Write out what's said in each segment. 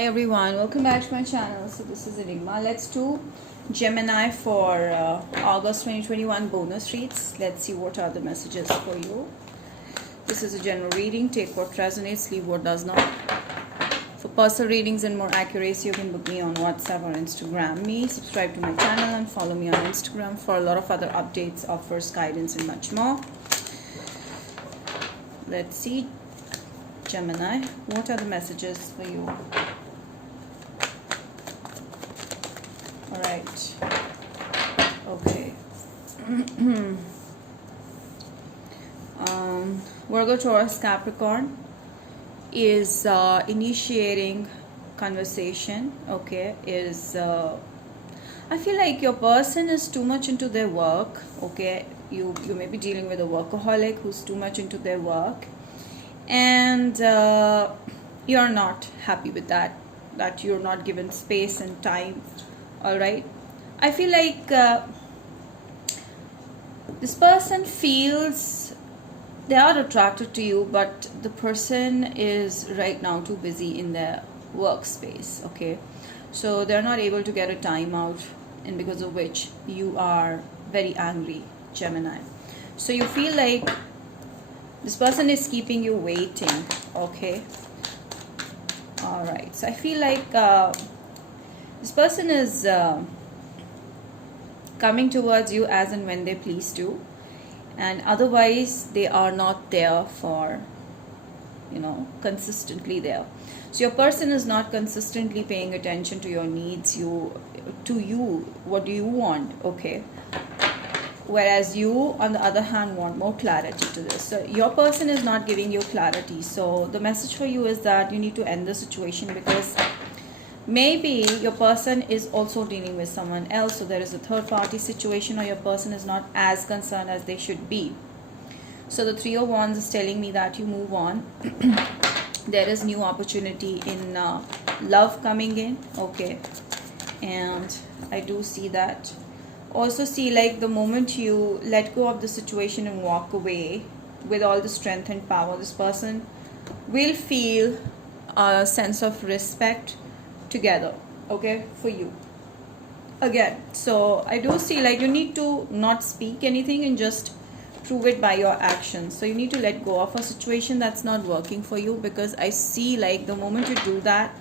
Hi everyone, welcome back to my channel. So this is Enigma. Let's do Gemini for August 2021 bonus reads. Let's see what are the messages for you. This is a general reading. Take what resonates, leave what does not. For personal readings and more accuracy, you can book me on WhatsApp or Instagram me. Subscribe to my channel and follow me on Instagram for a lot of other updates, offers, guidance and much more. Let's see, Gemini, what are the messages for you? All right. Okay. Virgo, Taurus, Capricorn is initiating conversation. Okay, I feel like your person is too much into their work. Okay, you may be dealing with a workaholic who's too much into their work, and you're not happy with that you're not given space and time. All right, I feel like this person feels they are attracted to you, but the person is right now too busy in their workspace. Okay, so they're not able to get a time out, and because of which you are very angry, Gemini. So you feel like this person is keeping you waiting. Okay, all right, so I feel like this person is coming towards you as and when they please to, and otherwise they are not there for, consistently there. So your person is not consistently paying attention to your needs, what do you want. Okay, whereas you on the other hand want more clarity to this. So your person is not giving you clarity. So the message for you is that you need to end the situation, because maybe your person is also dealing with someone else, so there is a third party situation, or your person is not as concerned as they should be. So the Three of Wands is telling me that you move on. There is new opportunity in love coming in. Okay, and I do see that. Also see, like, the moment you let go of the situation and walk away with all the strength and power, this person will feel a sense of respect together, okay, for you again. So I do see, like, you need to not speak anything and just prove it by your actions. So you need to let go of a situation that's not working for you, because I see, like, the moment you do that,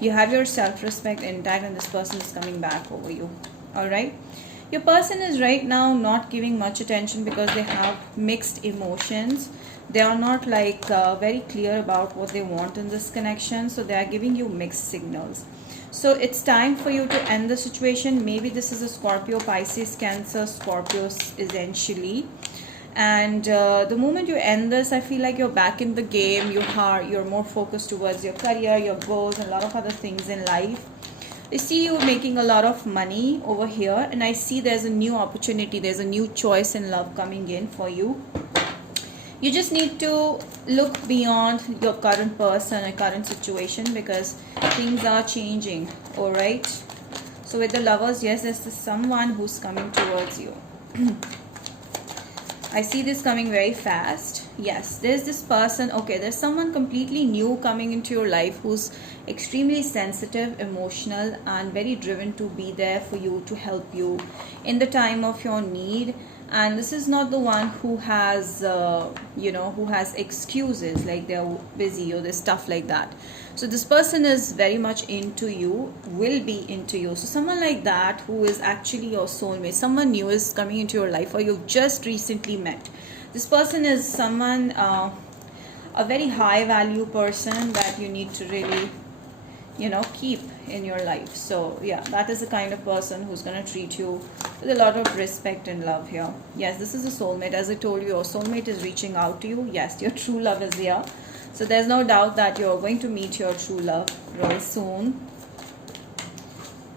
you have your self-respect intact, and this person is coming back over you. All right, your person is right now not giving much attention because they have mixed emotions. They are not very clear about what they want in this connection, so they are giving you mixed signals. So it's time for you to end the situation. Maybe this is a Scorpio, Pisces, Cancer, Scorpios essentially. And the moment you end this, I feel like you're back in the game. You're more focused towards your career, your goals, and a lot of other things in life. I see you making a lot of money over here, and I see there's a new opportunity, there's a new choice in love coming in for you. You just need to look beyond your current person or current situation, because things are changing. All right, so with the Lovers, yes, there's someone who's coming towards you. I see this coming very fast. Yes, there's this person. Okay, there's someone completely new coming into your life who's extremely sensitive, emotional, and very driven to be there for you, to help you in the time of your need. And this is not the one who has who has excuses, like they're busy or there's stuff like that. So this person is very much into you, will be into you. So someone like that who is actually your soulmate, someone new is coming into your life, or you've just recently met. This person is someone, a very high value person that you need to really keep in your life. So yeah, that is the kind of person who's going to treat you with a lot of respect and love here. Yes, this is a soulmate. As I told you, your soulmate is reaching out to you. Yes, your true love is here. So there's no doubt that you're going to meet your true love real soon.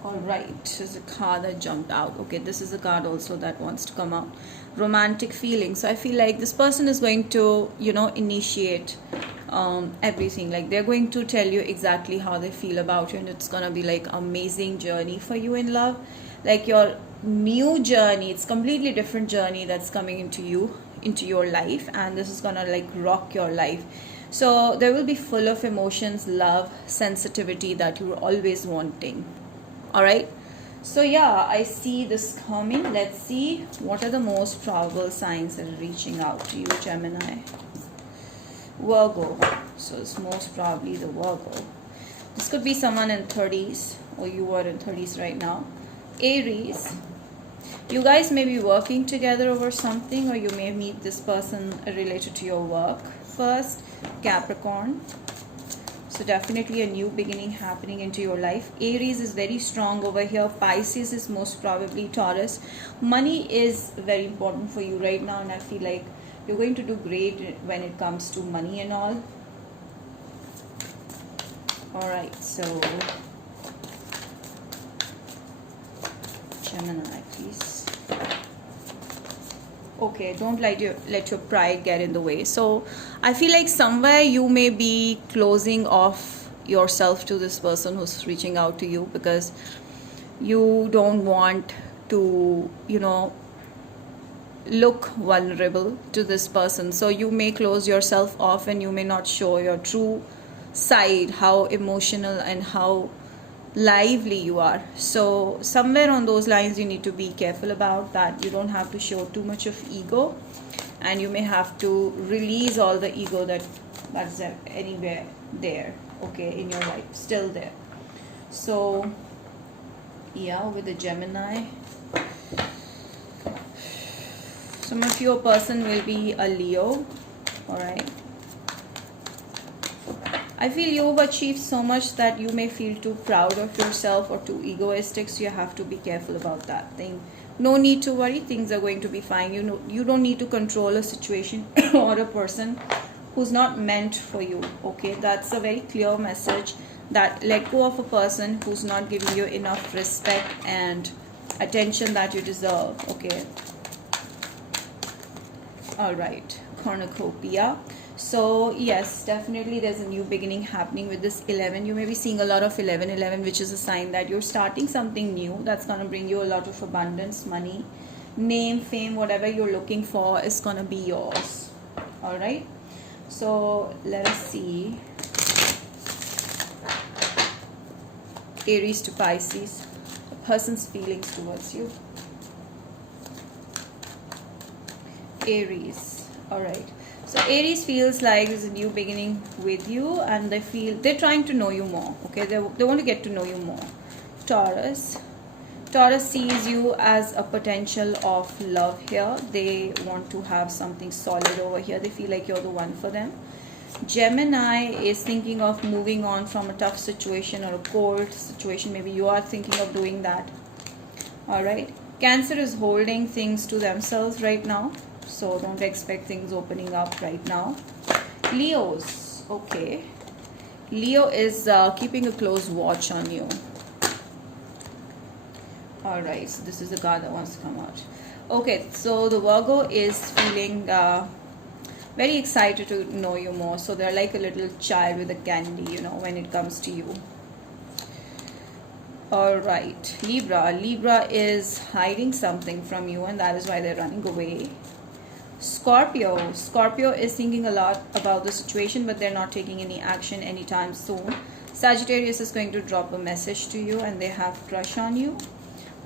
All right, there's a card that jumped out. Okay, this is a card also that wants to come out. Romantic feelings. So I feel like this person is going to initiate everything. Like, they're going to tell you exactly how they feel about you, and it's gonna be like amazing journey for you in love. Like, your new journey, it's completely different journey that's coming into your life, and this is gonna like rock your life. So they will be full of emotions, love, sensitivity that you're always wanting. All right. So yeah, I see this coming. Let's see what are the most probable signs that are reaching out to you, Gemini. Virgo. So it's most probably the Virgo. This could be someone in 30s, or you are in 30s right now. Aries. You guys may be working together over something, or you may meet this person related to your work first. Capricorn. So definitely a new beginning happening into your life. Aries is very strong over here. Pisces is most probably Taurus. Money is very important for you right now, and I feel like you're going to do great when it comes to money and all. Alright, so Gemini, please. Okay, don't let your pride get in the way. So I feel like somewhere you may be closing off yourself to this person who's reaching out to you, because you don't want to, look vulnerable to this person. So you may close yourself off, and you may not show your true side, how emotional and how lively you are. So somewhere on those lines you need to be careful about that. You don't have to show too much of ego, and you may have to release all the ego that's anywhere there, okay, in your life, still there. So yeah, with the Gemini, some of your person will be a Leo. All right, I feel you've achieved so much that you may feel too proud of yourself or too egoistic, so you have to be careful about that thing. No need to worry, things are going to be fine. You don't need to control a situation or a person who's not meant for you, okay? That's a very clear message, that let go of a person who's not giving you enough respect and attention that you deserve, okay? All right, cornucopia. So yes, definitely there's a new beginning happening with this 11. You may be seeing a lot of 11, which is a sign that you're starting something new that's going to bring you a lot of abundance, money, name, fame, whatever you're looking for is going to be yours. All right, so let us see. Aries to Pisces, a person's feelings towards you. Aries. All right, so Aries feels like there's a new beginning with you, and they're trying to know you more, okay? They want to get to know you more. Taurus. Taurus sees you as a potential of love here. They want to have something solid over here. They feel like you're the one for them. Gemini is thinking of moving on from a tough situation or a cold situation. Maybe you are thinking of doing that. All right. Cancer is holding things to themselves right now, so don't expect things opening up right now. Leos. Okay. Leo is keeping a close watch on you. All right, so this is the card that wants to come out. Okay, so the Virgo is feeling very excited to know you more. So they're like a little child with a candy, when it comes to you. All right, Libra. Libra is hiding something from you, and that is why they're running away. Scorpio. Scorpio is thinking a lot about the situation, but they're not taking any action anytime soon. Sagittarius is going to drop a message to you, and they have crush on you.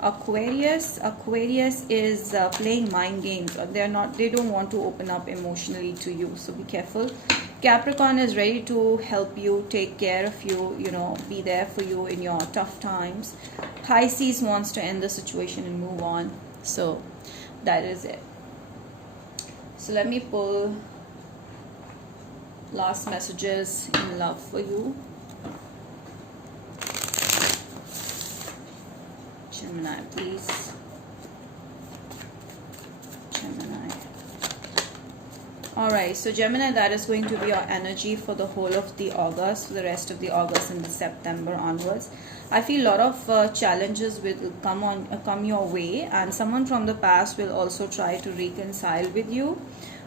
Aquarius. Aquarius is playing mind games. They don't want to open up emotionally to you, so be careful. Capricorn is ready to help you, take care of you, be there for you in your tough times. Pisces wants to end the situation and move on. So that is it. So let me pull last messages in love for you. Gemini, please. Gemini. Alright, so Gemini, that is going to be your energy for the whole of the August, for the rest of the August and the September onwards. I feel a lot of challenges will come your way, and someone from the past will also try to reconcile with you.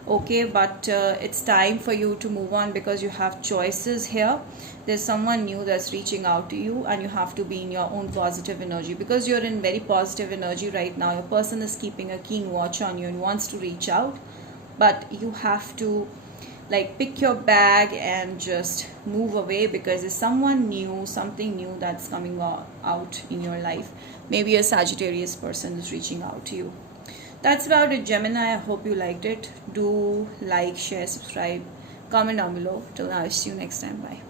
Okay, but it's time for you to move on, because you have choices here. There's someone new that's reaching out to you, and you have to be in your own positive energy, because you're in very positive energy right now. Your person is keeping a keen watch on you and wants to reach out, but you have to like pick your bag and just move away, because there's someone new, something new that's coming out in your life. Maybe a Sagittarius person is reaching out to you. That's about it, Gemini. I hope you liked it. Do like, share, subscribe, comment down below. Till now, I'll see you next time. Bye.